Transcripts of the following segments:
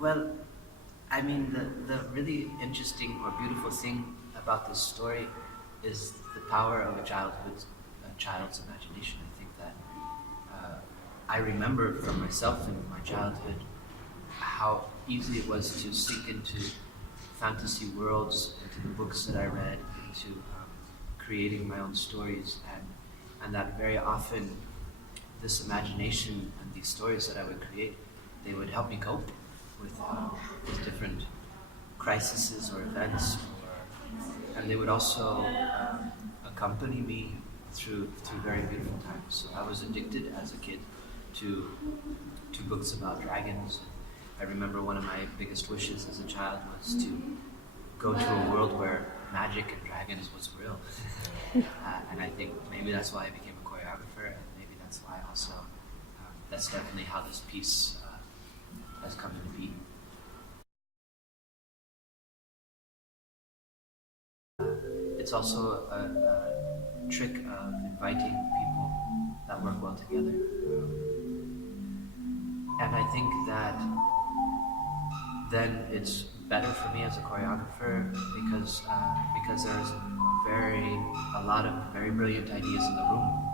Well, I mean, the really interesting or beautiful thing about this story is the power of a child's imagination. I think that I remember from myself in my childhood how easy it was to sink into fantasy worlds, into the books that I read, into creating my own stories, and that very often this imagination and these stories that I would create, they would help me cope with different crises or events, and they would also accompany me through very beautiful times. So I was addicted as a kid to books about dragons. I remember one of my biggest wishes as a child was to go to a world where magic and dragons was real. And I think maybe that's why I became a choreographer, and maybe that's why also, that's definitely how this piece has come to be. It's also a trick of inviting people that work well together. And I think that then it's better for me as a choreographer because there's a lot of very brilliant ideas in the room.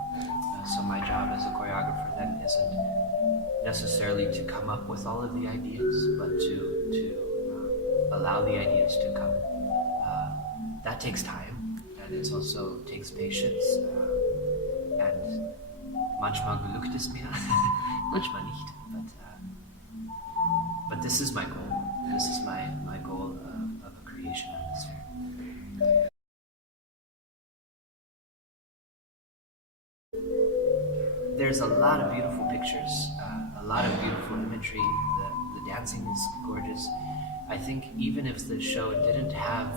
So my job as a choreographer then isn't necessarily to come up with all of the ideas, but to allow the ideas to come. That takes time, and it also takes patience. And manchmal gelingt es mir, manchmal nicht. But this is my goal. This is my goal of a creation atmosphere. There's a lot of beautiful pictures, a lot of beautiful imagery. The dancing is gorgeous. I think even if the show didn't have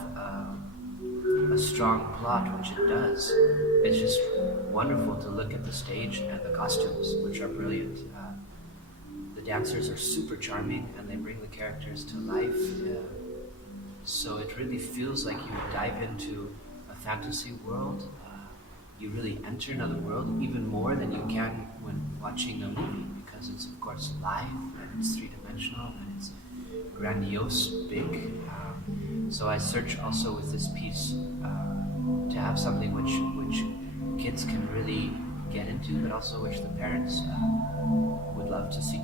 a strong plot, which it does, it's just wonderful to look at the stage and the costumes, which are brilliant. The dancers are super charming and they bring the characters to life. So it really feels like you dive into a fantasy world. You really enter another world even more than you can when watching a movie, because it's of course live and it's three-dimensional and it's grandiose, big. So I search also with this piece to have something which kids can really get into, but also which the parents would love to see.